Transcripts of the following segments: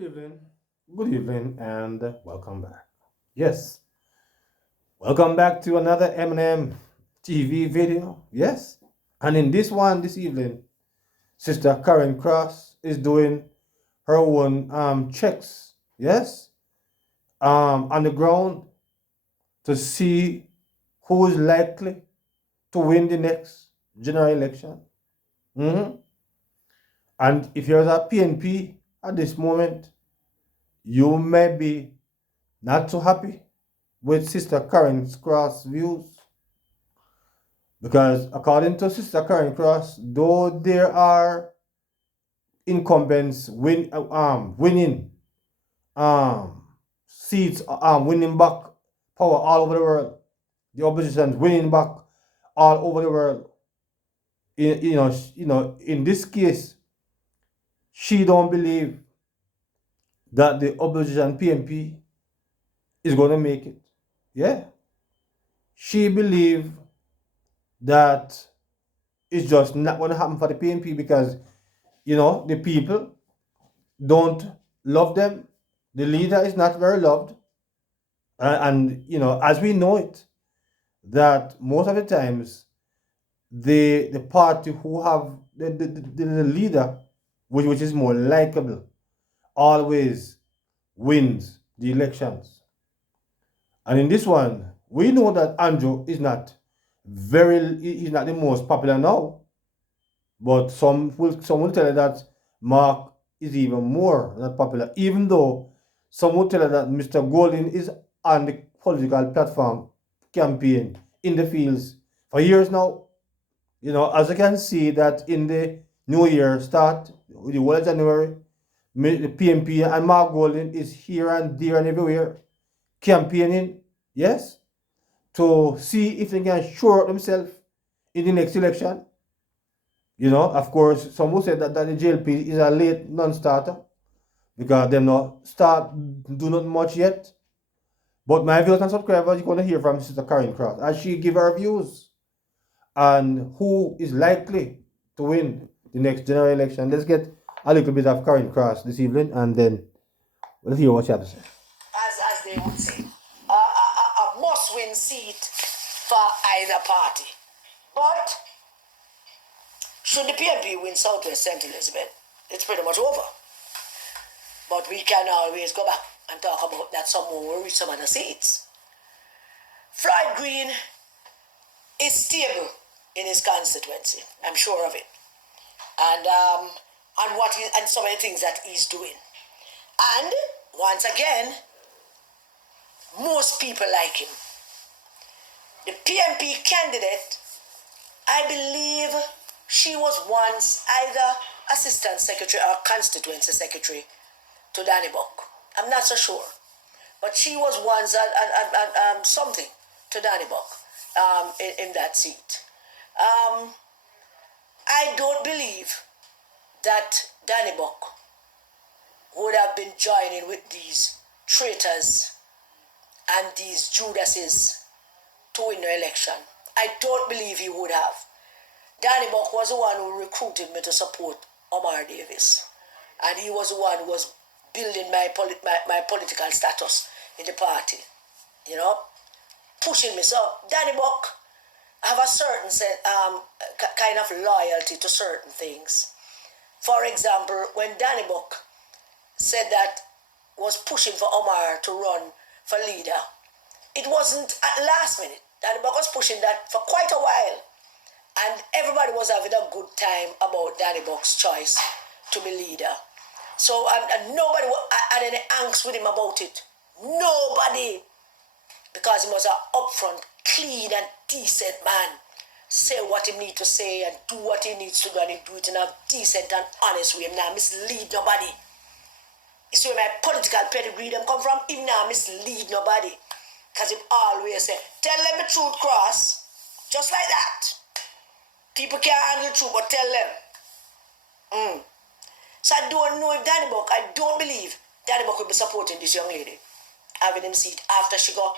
evening, good evening, and welcome back. Yes, welcome back to another M&M TV video. Yes, and in this one this evening, Sister Karen Cross is doing her own checks. Yes, on the ground to see who is likely to win the next general election. Mhm. And if you're a PNP at this moment, you may be not so happy with Sister Karen Cross' views because, according to Sister Karen Cross, though there are incumbents winning um, seats, winning back power all over the world, the opposition winning back all over the world. In this case, she don't believe that the opposition PMP is going to make it. Yeah, she believe that it's just not going to happen for the PNP because the people don't love them. The leader is not very loved, and as we know it, that most of the times the party who have the leader, which is more likable, always wins the elections. And in this one, we know that Andrew is not he's not the most popular now. But some will tell you that Mark is even more not popular, even though some will tell you that Mr. Golden is on the political platform campaign in the fields for years now. As you can see that in the new year start, with the whole of January, the PMP and Mark Golden is here and there and everywhere campaigning, yes, to see if they can shore up themselves in the next election. Of course, some will say that the JLP is a late non-starter because they're not start do not much yet. But my viewers and subscribers, you're going to hear from Sister Karen Cross as she give her views on who is likely to win the next general election. Let's get a little bit of Karen Cross this evening, and then we'll hear what she has to say. As they would say, a must-win seat for either party. But should the PNP win Southwest St. Elizabeth, it's pretty much over. But we can always go back and talk about that some more will reach some other seats. Floyd Green is stable in his constituency. I'm sure of it. And and some of the things that he's doing. And once again, most people like him. The PNP candidate, I believe she was once either assistant secretary or constituency secretary to Danny Buck. I'm not so sure. But she was once something to Danny Buck in that seat. I don't believe that Danny Buck would have been joining with these traitors and these Judases to win the election. I don't believe he would have. Danny Buck was the one who recruited me to support Omar Davis. And he was the one who was building my political status in the party. Pushing me. So Danny Buck have a certain kind of loyalty to certain things. For example, when Danny Buck said that was pushing for Omar to run for leader, it wasn't at last minute. Danny Buck was pushing that for quite a while. And everybody was having a good time about Danny Buck's choice to be leader. So and nobody had any angst with him about it. Nobody. Because he was an upfront, clean and decent man. Say what he needs to say and do what he needs to do, and he do it in a decent and honest way. Him not mislead nobody. You see where my political pedigree them come from? Him not mislead nobody. Because he always say, tell them the truth, Cross. Just like that. People can't handle the truth, but tell them. So I don't know if I don't believe Danny Buck will be supporting this young lady, having him seat after she go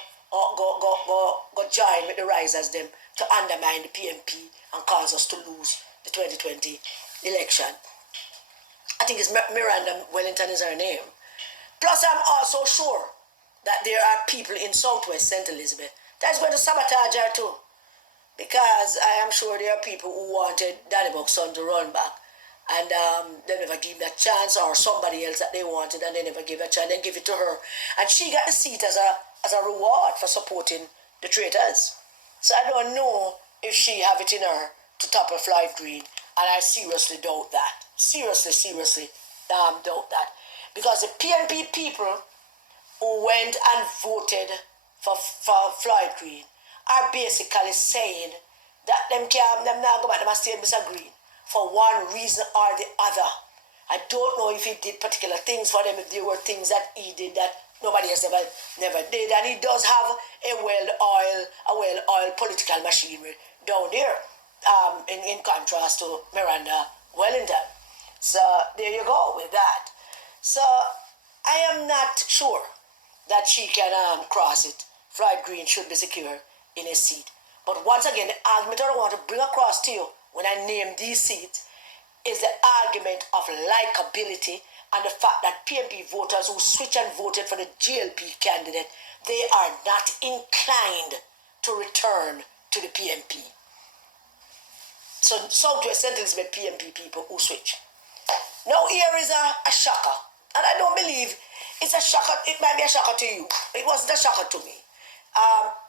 join with the risers them to undermine the PNP and cause us to lose the 2020 election. I think it's Miranda Wellington is her name. Plus, I'm also sure that there are people in Southwest St. Elizabeth that's going to sabotage her too. Because I am sure there are people who wanted Danny Buck's son to run back. And they never gave him that chance, or somebody else that they wanted, and they never gave a chance. They give it to her. And she got the seat as a reward for supporting the traitors. So I don't know if she have it in her to topple Floyd Green. And I seriously doubt that. Seriously doubt that. Because the PNP people who went and voted for Floyd Green are basically saying that them not go back, them stay Mr. Green for one reason or the other. I don't know if he did particular things for them, if there were things that he did that nobody else never did. And he does have a well-oiled political machinery down there, in contrast to Miranda Wellington. So there you go with that. So I am not sure that she can cross it. Floyd Green should be secure in a seat. But once again, the argument I want to bring across to you when I name these seats is the argument of likability and the fact that PNP voters who switch and voted for the JLP candidate, they are not inclined to return to the PNP. So Southwest St. Elizabeth PNP people who switch. Now here is a shocker. And I don't believe it's a shocker. It might be a shocker to you. It wasn't a shocker to me.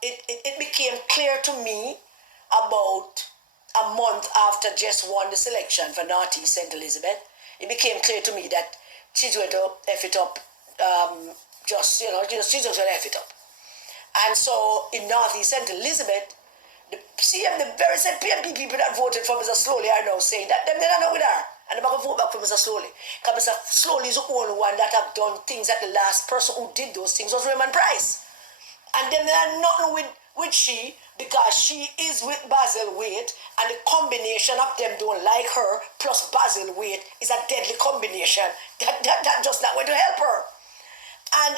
It became clear to me about a month after Jess won the selection for Northeast St. Elizabeth. It became clear to me that she's going to F it up. She's just going to F it up. And so in Northeast St. Elizabeth, the very same PNP people that voted for Mr. Slowly are now saying that they're not with her. And they're going to vote back for Mr. Slowly. Because Mr. Slowly is the only one that have done things that the last person who did those things was Raymond Price. And then they are nothing with she, because she is with Basil Wade, and the combination of them don't like her plus Basil Wade is a deadly combination that just not going to help her. And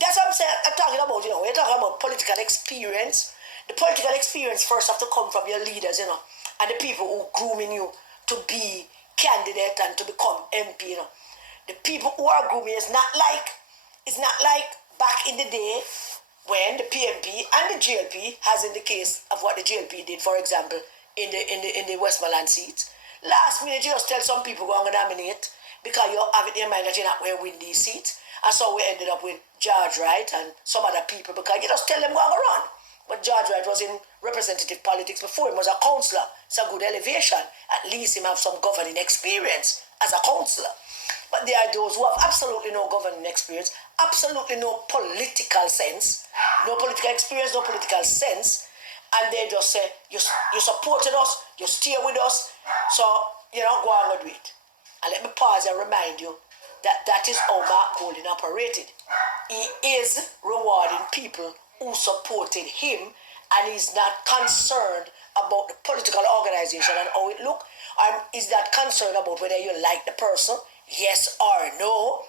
that's what I'm talking about, we're talking about political experience. The political experience first have to come from your leaders, and the people who grooming you to be candidate and to become MP, The people who are grooming it's not like back in the day when the PNP and the JLP, as in the case of what the JLP did, for example, in the Westmoreland seats. Last minute you just tell some people go and nominate because you have it in your mind that you're not going to win these seats. And so we ended up with George Wright and some other people because you just tell them go and run. But George Wright was in representative politics before. He was a councillor. It's a good elevation. At least he have some governing experience as a councillor. But there are those who have absolutely no governing experience, absolutely no political sense, no political experience, no political sense, and they just say, you supported us, you stay with us, so, go on and do it. And let me pause and remind you that is how Mark Golding operated. He is rewarding people who supported him, and he's not concerned about the political organization and how it look, and is not concerned about whether you like the person, yes or no.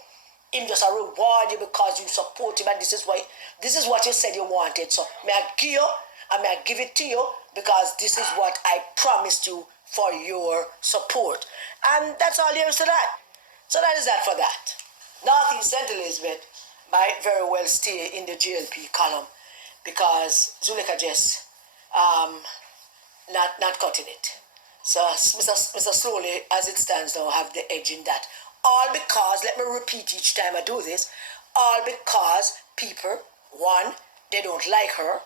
Him just a reward you because you support him, and this is what you said you wanted. So may I give you, and may I give it to you because this is what I promised you for your support. And that's all there is to that. So that is that for that. Northeast St. Elizabeth might very well stay in the JLP column because Zuleka Jess not cutting it. So Mr. Slowly, as it stands now, have the edge in that. All because, let me repeat each time I do this, all because people, one, they don't like her,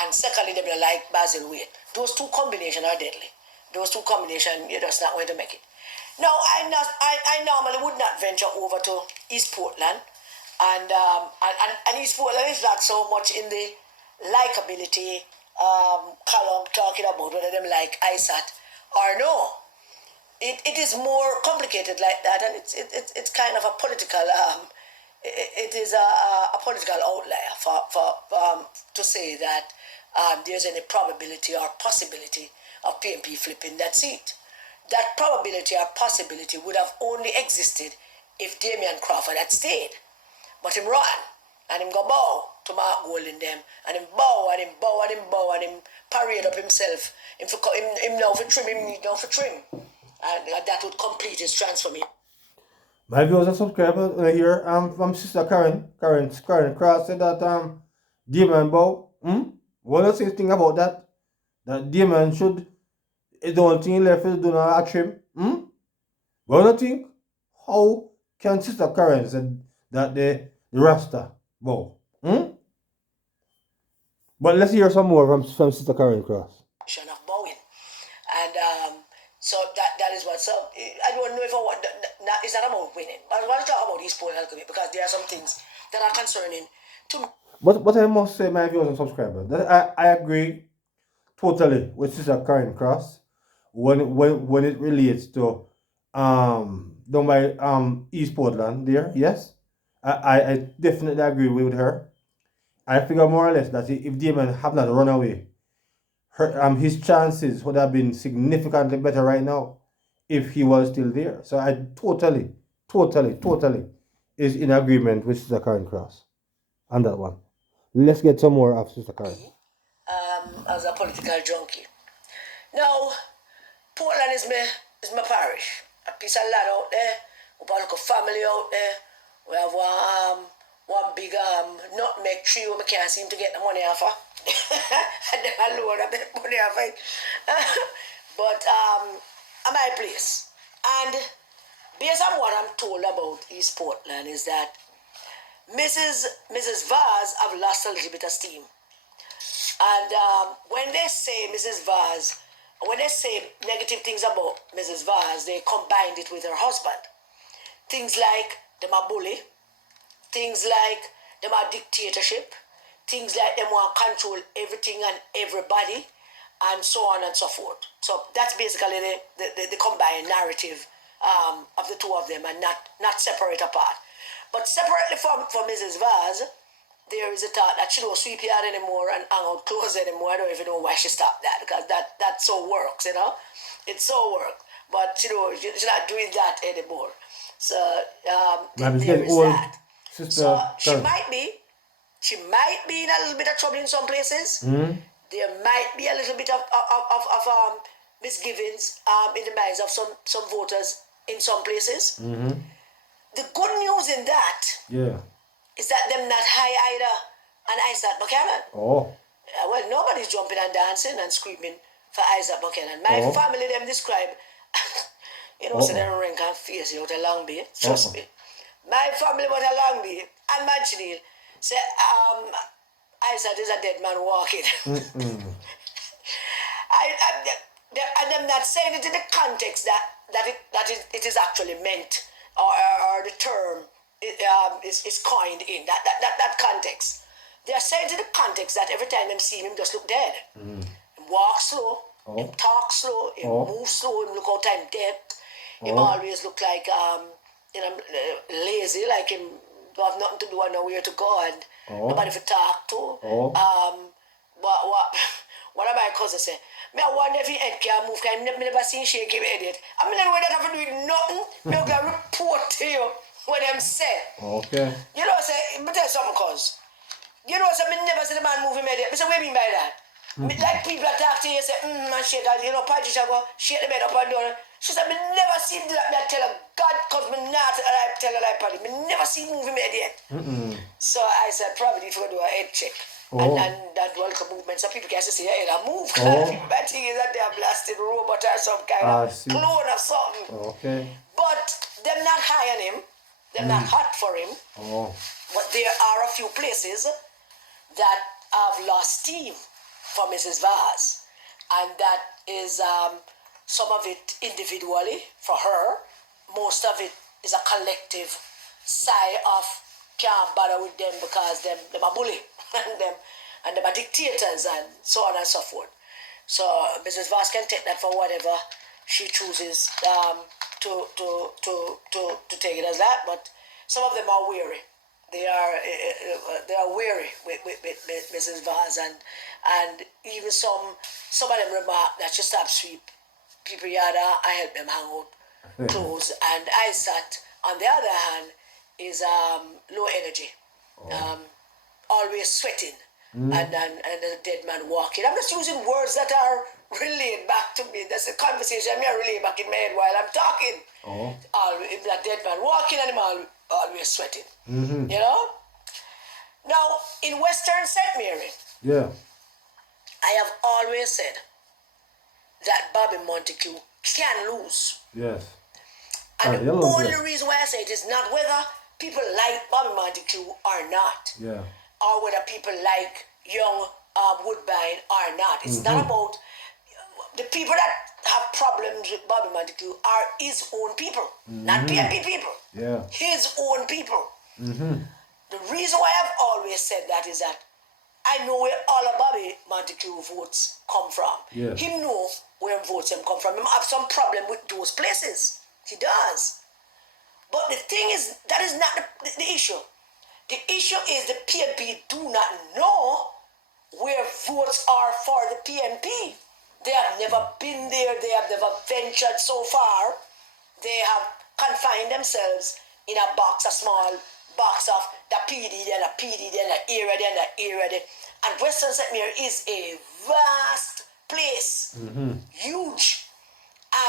and secondly, they don't like Basil Wade. Those two combinations are deadly. Those two combinations, you're just not going to make it. Now, I normally would not venture over to East Portland, and East Portland is not so much in the likability column talking about whether them like ISAT or no. It is more complicated like that, and it's kind of a political it is a political outlier for to say that there's any probability or possibility of PNP flipping that seat. That probability or possibility would have only existed if Damian Crawford had stayed. But him run, and him go bow to Mark Golding them, and him bow, and him bow, and him bow, and him parade up himself. Him now for trim, him now for trim. And that would complete his transformation. My viewers and subscribers here from Sister Karen Cross said that Damon Bow. What does you think about that? That Damon should the only thing left is do not ask him. What do you think? How can Sister Karen say that the Rasta bow? But let's hear some more from Sister Karen Cross. Of bowing. And so that is what's up. I don't know if I want, it's not about winning, but I want to talk about these polls a little bit because there are some things that are concerning to me. But I must say, my viewers and subscribers, that I agree totally with Sister Karen Cross when it relates to down by East Portland there. Yes, I definitely agree with her. I figure more or less that if Damon have not run away, his chances would have been significantly better right now if he was still there. So I totally is in agreement with Sister Karen Cross on that one. Let's get some more of Sister Karen. As a political junkie. Now, Portland is my parish. A piece of land out there. We have a family out there. We have one big nutmeg tree where we can't seem to get the money off of. And then I load a bit money off it. But at my place. And based on what I'm told about East Portland is that Mrs. Vaz have lost a little bit of steam. And when they say Mrs. Vaz, when they say negative things about Mrs. Vaz, they combined it with her husband. Things like them are bully, things like them are dictatorship, things like them want to control everything and everybody, and so on and so forth. So that's basically the combined narrative of the two of them, and not separate apart. But separately from Mrs. Vaz, there is a thought that she don't sweep yard anymore and hang out clothes anymore. I don't even know why she stopped that, because that so works, you know. It so works. But she's not doing that anymore. So there is that. So she might be in a little bit of trouble in some places. There might be a little bit of misgivings in the minds of some voters in some places. The good news in that is that them not high either and Isaac Buchanan. Well, nobody's jumping and dancing and screaming for Isaac Buchanan. My family them describe, so they don't ring and face you with a long beard. Trust me. My family was a long beard. And Manchiniel say, Isaac is a dead man walking. And I'm not saying it in the context that it is actually meant, or the term is coined in that context. They are saying in the context that every time them see him just look dead. Him walk slow, him talk slow, him move slow, him look out time dead. Him always look like lazy, like him don't have nothing to do and nowhere to go and nobody to talk to. One of my cousins say, me I wonder if he head can move, because I never seen shake him head yet. I mean, when that have to do with nothing, me can report to you what them say. You know, say, but tell something, cuz. You know, say, me never see the man move him head yet. Me say, what do you mean by that? Like people that talk to you, say, and shake, and Patricia go, shake the bed up and down. She said, me never see that, me I tell her, God, cause me not tell her like Paddy, me never see move him head yet. So I said, probably if you do a head check. And that welcome movement, so people can say, hey, that move. Bad thing is that they are blasted robot or some kind of clone or something. But them not high on him, them not hot for him. But there are a few places that have lost steam for Mrs. Vaz. And that is some of it individually for her. Most of it is a collective sigh of can't bother with them because them are bully and them are dictators and so on and so forth. So Mrs. Vaz can take that for whatever she chooses to take it as that. But some of them are weary. They are weary with Mrs. Vaz and even some of them remark that she stopped sweep people yard. I help them hang out clothes. And I sat on the other hand is low energy, always sweating, and a dead man walking. I'm just using words that are relayed back to me. That's a conversation I'm relaying back in my head while I'm talking. Oh. Always, that dead man walking and him always sweating. You know? Now, in Western St. Mary, Yeah. I have always said that Bobby Montague can lose. Yes. And the only reason why I say it is not whether people like Bobby Montague or not. Yeah. Or whether people like young Woodbine or not. It's not about the people that have problems with Bobby Montague are his own people, not PNP people. Yeah. His own people. The reason why I've always said that is that I know where all of Bobby Montague votes come from. Yeah. He know where votes him come from. He have some problem with those places. He does. But the thing is, that is not the issue. The issue is the PNP do not know where votes are for the PNP. They have never been there. They have never ventured so far. They have confined themselves in a box, a small box of the PD, then a PD, then an area, then an area. Then. And Western St. Mary is a vast place, huge.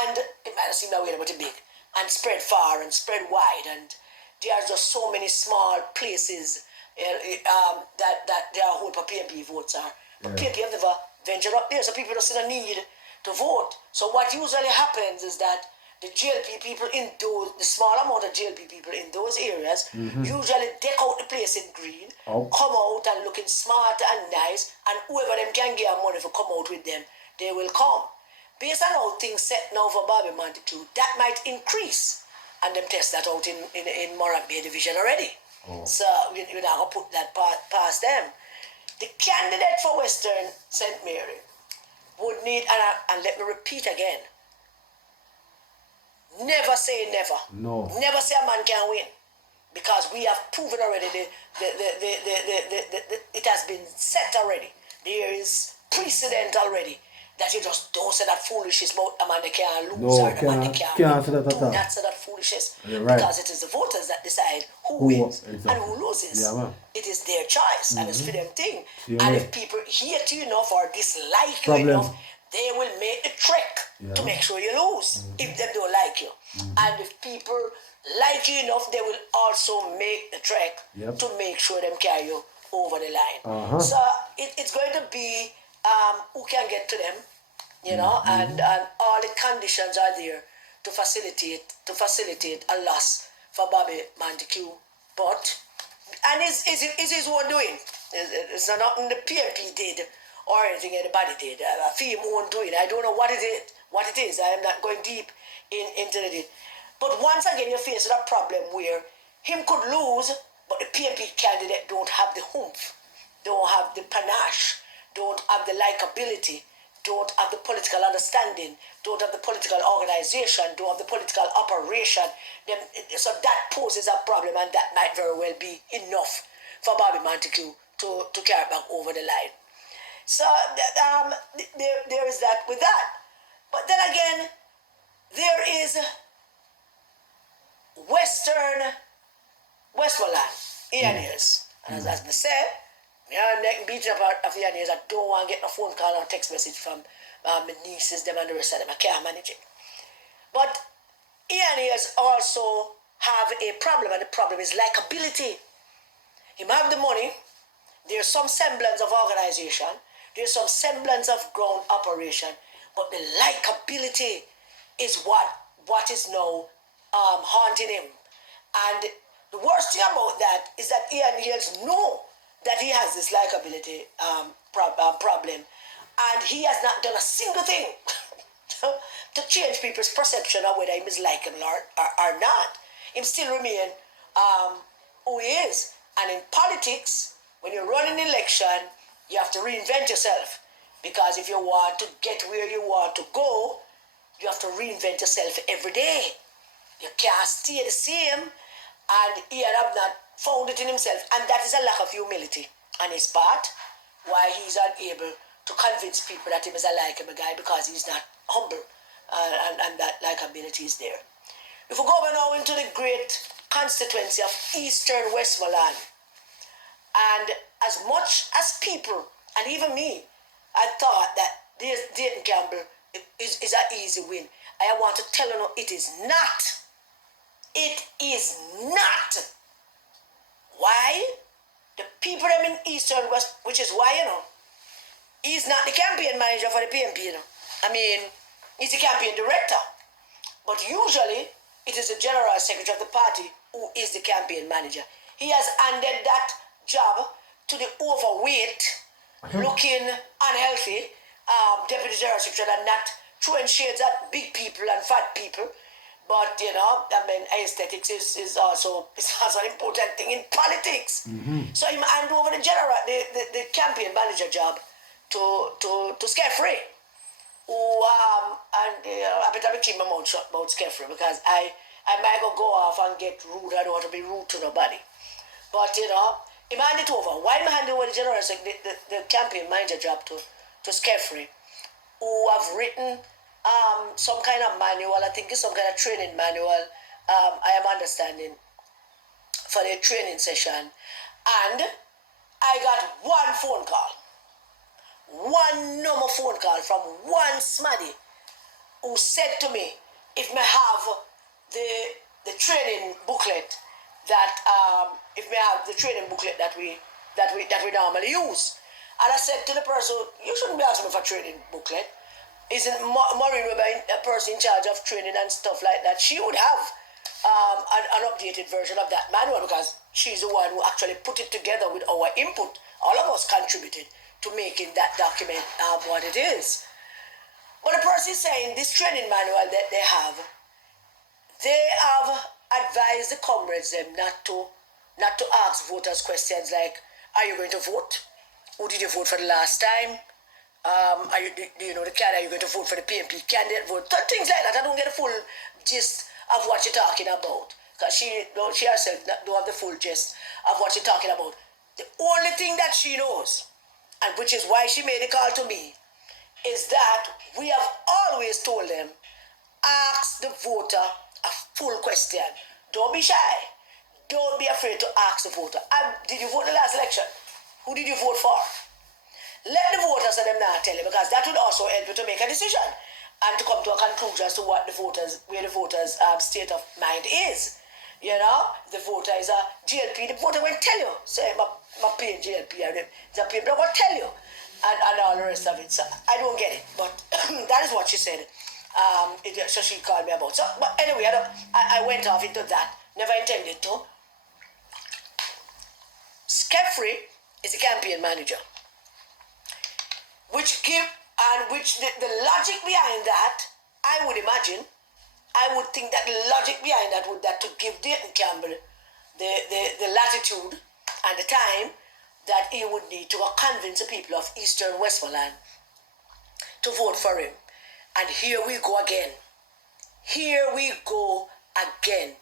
And it might not seem that way, but it's big. And spread far and spread wide. And there are just so many small places that there are whole PNP votes are. But PNP have never ventured up there, so people don't see the need to vote. So what usually happens is that the JLP people in those, the small amount of JLP people in those areas, usually deck out the place in green, come out and looking smart and nice, and whoever them can get money for come out with them, they will come. Based on how things set now for Bobby Montague, that might increase. And them test that out in Moran Bay Division already. So we're not going to put that past them. The candidate for Western St. Mary would need, and let me repeat again, never say never. No. Never say a man can win. Because we have proven already, it has been set already. There is precedent already. That you just don't say that foolishness about a man that can't lose or the man that can't say that at all. Do not say that foolishness. Right. Because it is the voters that decide who wins and who loses. Yeah, man. It is their choice and it's for them thing. And if people hate you enough or dislike you enough, they will make the trek to make sure you lose if they don't like you. And if people like you enough, they will also make the trek to make sure them carry you over the line. So it's going to be who can get to them, you know, and all the conditions are there to facilitate a loss for Bobby Montague. But and it's his own doing. It's not nothing the PNP did or anything anybody did. I feel him own doing. I don't know what it is. I am not going deep into it. But once again, you're faced with a problem where him could lose, but the PNP candidate don't have the oomph, don't have the panache, don't have the likability, don't have the political understanding, don't have the political organization, don't have the political operation. So that poses a problem, and that might very well be enough for Bobby Montague to carry back over the line. So there is that with that. But then again, there is Westmoreland, Ianiers. And as I said, beating up of the Ianiers, I don't want to get a phone call or text message from my nieces, them and the rest of them. I can't manage it. But Ianiers also have a problem, and the problem is likability. Him have the money, there's some semblance of organization, there's some semblance of ground operation, but the likability is what is now haunting him. And the worst thing about that is that Ianiers know that he has this likability problem, and he has not done a single thing to change people's perception of whether he is likable or not. Him still remain who he is. And in politics, when you run an election, you have to reinvent yourself. Because if you want to get where you want to go, you have to reinvent yourself every day. You can't stay the same, and he have not found it in himself. And that is a lack of humility on his part, why he's unable to convince people that he is a likable guy, because he's not humble, and that likability is there. If we go now into the great constituency of Eastern Westmoreland, And as much as people, and even me, I thought that this Dayton Campbell is an easy win. I want to tell you, it is not. It is not. Why? The people them in Eastern West, which is why, he's not the campaign manager for the PMP, I mean, he's the campaign director. But usually, it is the general secretary of the party who is the campaign manager. He has handed that job to the overweight, looking unhealthy deputy general secretary, and not throwing shades at big people and fat people. But I mean, aesthetics is also an important thing in politics. So he hand over the campaign manager job to Skeffrey, who I better keep my mouth shut about Skeffrey, because I might go off and get rude. I don't want to be rude to nobody. But he hand it over. Why hand over the campaign manager job to Skeffrey, who have written some kind of manual, I think it's some kind of training manual, I am understanding, for the training session. And I got one phone call, one normal phone call from one smaddy who said to me, if me have the training booklet that we normally use. And I said to the person, you shouldn't be asking me for training booklet. Isn't Maureen Weber a person in charge of training and stuff like that? She would have an updated version of that manual, because she's the one who actually put it together with our input. All of us contributed to making that document what it is. But the person is saying this training manual that they have advised the comrades them not to ask voters questions like, are you going to vote? Who did you vote for the last time? Are you going to vote for the PMP candidate vote? Things like that. I don't get the full gist of what you're talking about, because she herself don't have the full gist of what you're talking about. The only thing that she knows, and which is why she made a call to me, is that we have always told them, ask the voter a full question. Don't be shy. Don't be afraid to ask the voter. Did you vote the last election? Who did you vote for? Let the voters and them not tell you, because that would also help you to make a decision and to come to a conclusion as to where the voters' state of mind is. The voter is a JLP. The voter will tell you, say, my paying JLP, the people will tell you, and all the rest of it. So I don't get it, but that is what she said. So she called me about. So, but anyway, I went off into that. Never intended to. Skeffrey is the campaign manager. Which the logic behind that, I would think that the logic behind that would that to give Dayton Campbell the latitude and the time that he would need to convince the people of Eastern Westmoreland to vote for him. And here we go again. Here we go again.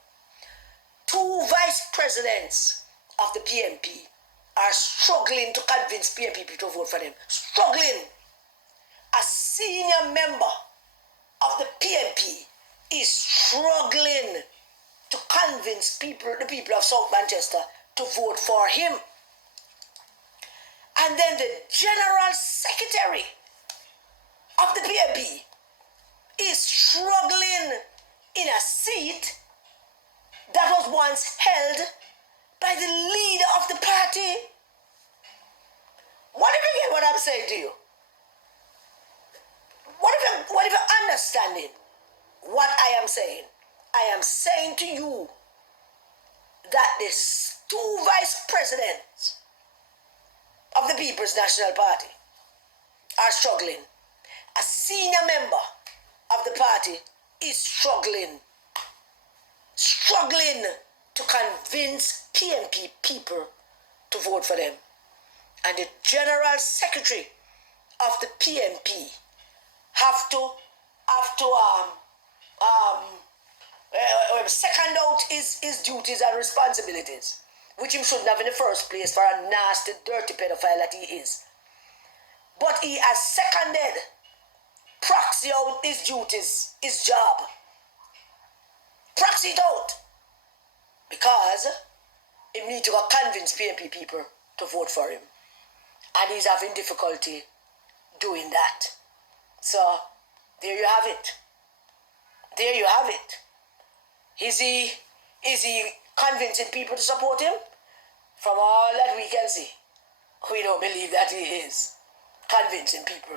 2 vice presidents of the PMP are struggling to convince PMP people to vote for them. Struggling. A senior member of the PMP is struggling to convince the people of South Manchester to vote for him. And then the general secretary of the PMP is struggling in a seat that was once held by the leader of the party. What if you get what I'm saying to you? What if you're understanding what I am saying? I am saying to you that the 2 vice presidents of the People's National Party are struggling. A senior member of the party is struggling to convince PMP people to vote for them. And the general secretary of the PMP have to second out his duties and responsibilities, which he shouldn't have in the first place for a nasty, dirty pedophile that he is. But he has seconded, proxy out his duties, his job. Proxy it out. Because he need to go convince PMP people to vote for him. And he's having difficulty doing that. So, there you have it. There you have it. Is he convincing people to support him? From all that we can see, we don't believe that he is convincing people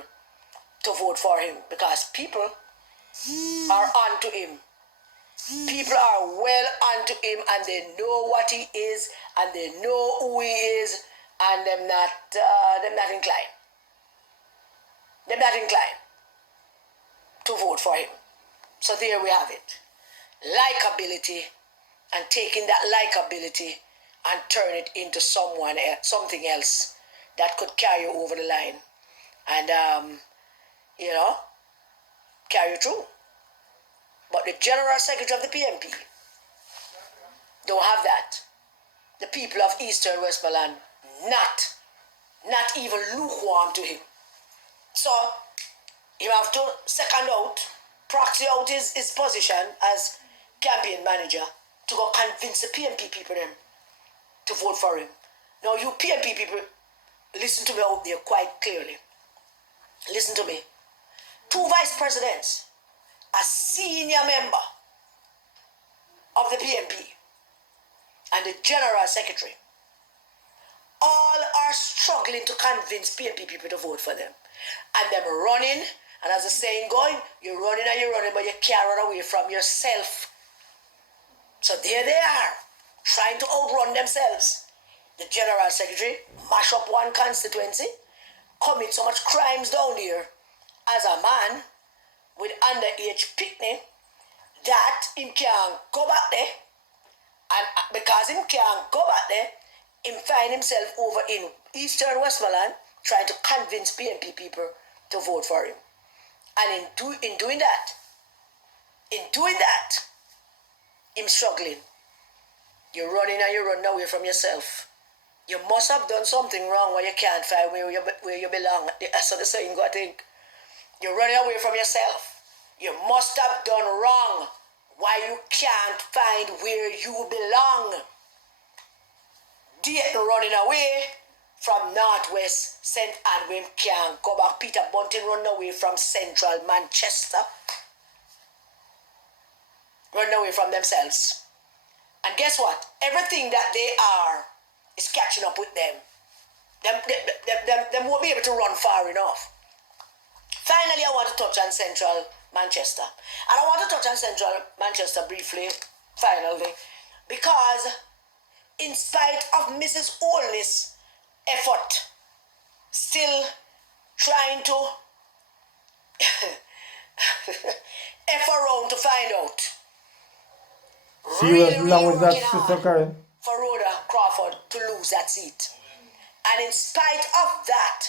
to vote for him, because people are onto him. People are well onto him, and they know what he is, and they know who he is, and them not inclined. They're not inclined to vote for him. So there we have it. Likability, and taking that likability and turn it into something else that could carry you over the line, and carry you through. But the General Secretary of the PNP don't have that. The people of Eastern Westmoreland not even lukewarm to him. So you have to second out, proxy out his position as campaign manager to go convince the PNP people them to vote for him. Now you PNP people, listen to me out there quite clearly. Listen to me. 2 vice presidents, a senior member of the PNP, and the General Secretary, all are struggling to convince PNP people to vote for them. And them running, and as the saying going, you're running, but you can't run away from yourself. So there they are, trying to outrun themselves. The General Secretary mash up one constituency, commit so much crimes down there as a man with underage picnic that him can't go back there. And because him can't go back there, him find himself over in Eastern Westmoreland trying to convince PNP people to vote for him. And in doing that, him struggling. You're running and you're running away from yourself. You must have done something wrong where you can't find where you belong. That's what the saying go, I think. You're running away from yourself. You must have done wrong why you can't find where you belong. Dayton running away from Northwest St. Edwin can't go back. Peter Bunting running away from Central Manchester. Running away from themselves. And guess what? Everything that they are is catching up with them. Them won't be able to run far enough. Finally, I want to touch on Central Manchester. And I want to touch on Central Manchester briefly, finally, because in spite of Mrs. Olney's effort, still trying to effort around to find out. She was along with that, Sister Karen. For Rhoda Crawford to lose that seat. And in spite of that,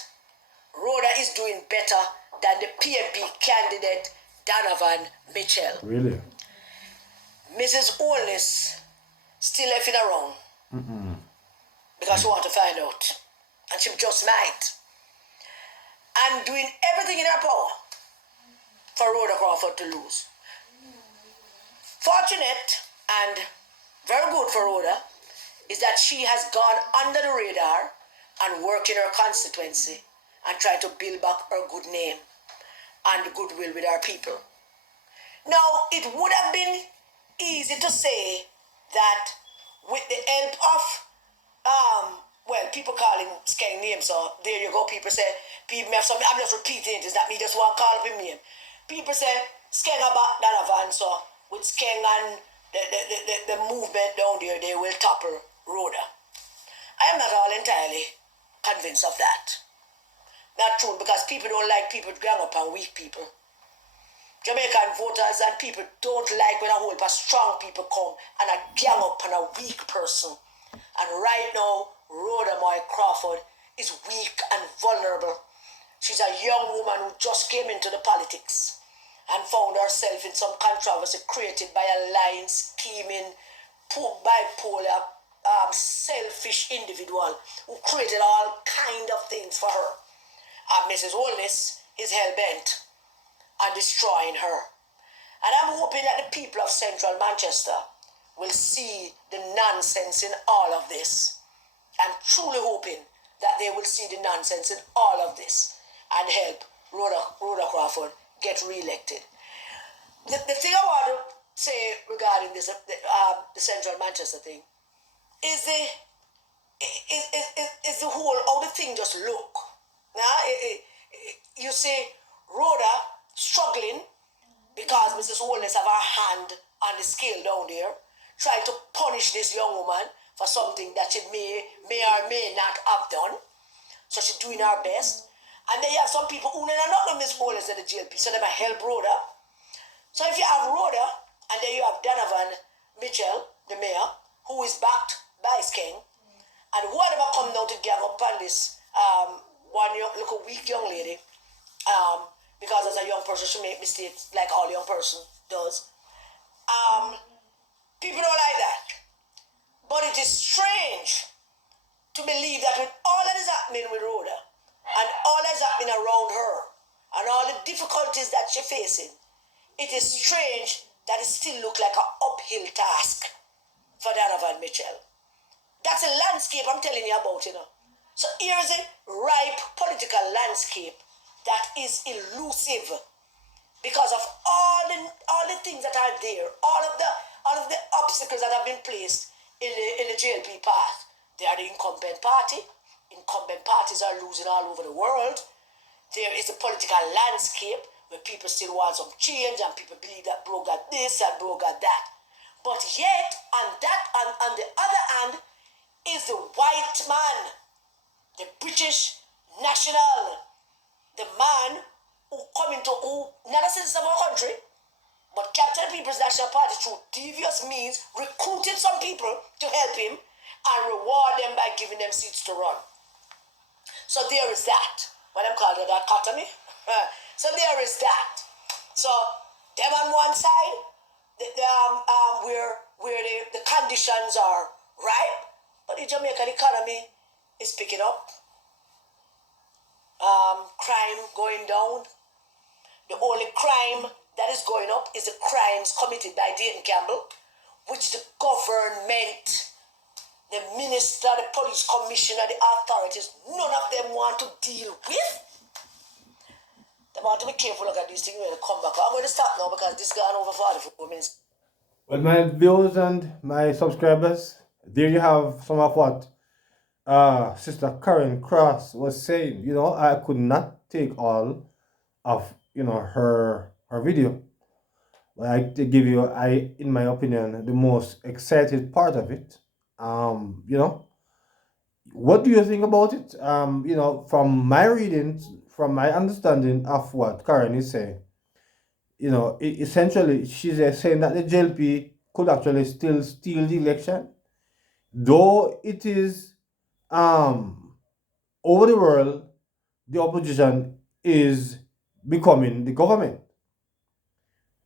Rhoda is doing better than the PNP candidate Donovan Mitchell. Really? Mrs. Olney's still effing around. Because she wants to find out. And she just might. And doing everything in her power for Rhoda Crawford to lose. Fortunate and very good for Rhoda is that she has gone under the radar and worked in her constituency and tried to build back her good name and goodwill with our people. Now, it would have been easy to say that with the help of, people call him Skeng name, so there you go. People say, I'm just repeating it, is that me just want to call up him name. People say, Skeng about Donovan, so with Skeng and the movement down there, they will topple Rhoda. I am not all entirely convinced of that. Not true, because people don't like people gang up on weak people. Jamaican voters and people don't like when a whole bunch of strong people come and a gang up on a weak person. And right now, Rhoda Crawford is weak and vulnerable. She's a young woman who just came into the politics and found herself in some controversy created by a lying, scheming, bipolar, selfish individual who created all kind of things for her. And Mrs. Holness is hell-bent on destroying her. And I'm hoping that the people of Central Manchester will see the nonsense in all of this and truly hoping that they will see the nonsense in all of this and help Rhoda Crawford get re-elected. The thing I want to say regarding this, the Central Manchester thing, is the whole how the thing just look. Now, you see Rhoda struggling because Mrs. Holness have her hand on the scale down there, trying to punish this young woman for something that she may or may not have done. So she's doing her best. And then you have some people who are not the Miss Holness at the JLP, so they might help Rhoda. So if you have Rhoda, and then you have Donovan Mitchell, the mayor, who is backed by his king, and whoever come down to gang up on this one young, look a weak young lady, because as a young person she make mistakes like all young person does. People don't like that. But it is strange to believe that with all that is happening with Rhoda, and all that is happening around her, and all the difficulties that she's facing, it is strange that it still looks like an uphill task for Donovan Mitchell. That's a landscape I'm telling you about, So here's a ripe political landscape that is elusive because of all the things that are there, all of the obstacles that have been placed in the JLP path. They are the incumbent party. Incumbent parties are losing all over the world. There is a political landscape where people still want some change and people believe that bro got this and bro got that. But yet, on the other hand, is the white man, the British national, the man who not a citizen of our country, but captured the People's National Party through devious means, recruited some people to help him and reward them by giving them seats to run. So there is that. What I'm calling a dichotomy. So there is that. So them on one side, where the conditions are ripe, but the Jamaican economy is picking up. Crime going down. The only crime that is going up is the crimes committed by Dayton Campbell, which the government, the minister, the police commissioner, the authorities, none of them want to deal with. They want to be careful look at these things when they come back. I'm going to stop now because this gone over 44 minutes. Well, my viewers and my subscribers, there you have some of what Sister Karen Cross was saying. I could not take all of her video. But I to give you, in my opinion, the most excited part of it. What do you think about it? From my readings, from my understanding of what Karen is saying, essentially she's saying that the JLP could actually still steal the election, though it is over the world, the opposition is becoming the government.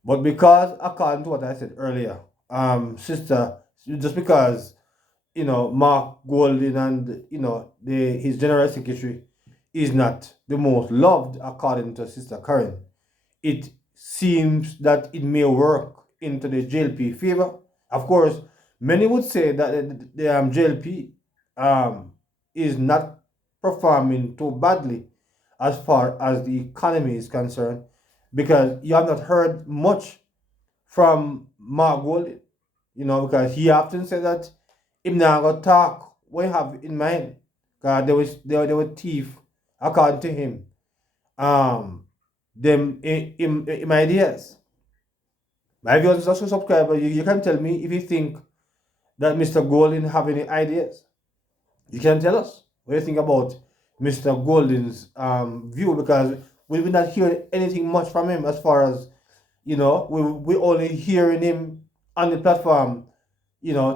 But because, according to what I said earlier, sister, just because Mark Golden and his general secretary is not the most loved, according to Sister Karen, it seems that it may work into the JLP favor. Of course, many would say that the JLP is not performing too badly as far as the economy is concerned, because you have not heard much from Mark Golden, because he often said that him not gonna talk what you have in mind, because there were thief, according to him, them in ideas. My viewers and subscribers, you can tell me if you think that Mr. Golden have any ideas. You can tell us what you think about Mr. Golden's view, because we will not hear anything much from him as far as we only hearing him on the platform,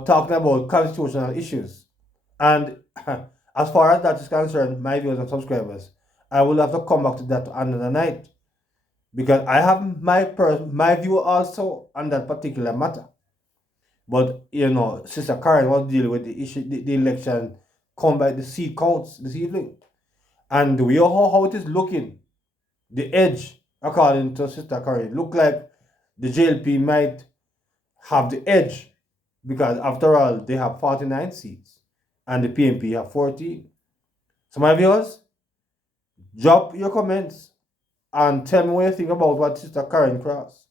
talking about constitutional issues. And as far as that is concerned, my viewers and subscribers, I will have to come back to that another night, because I have my view also on that particular matter. But Sister Karen was dealing with the issue, the election come by the seat counts this evening, and we all how it is looking. The edge, according to Sister Karen, look like the JLP might have the edge, because after all, they have 49 seats. and the PNP have 14. So my viewers, drop your comments and tell me what you think about what Sister Karen Cross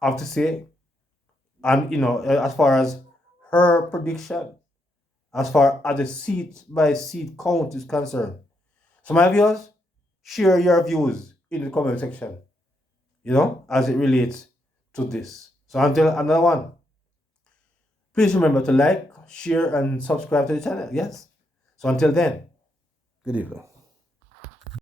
have to say. And as far as her prediction, as far as the seat by seat count is concerned. So my viewers, share your views in the comment section, as it relates to this. So until another one, please remember to like, share, and subscribe to the channel. Yes. So until then, good evening.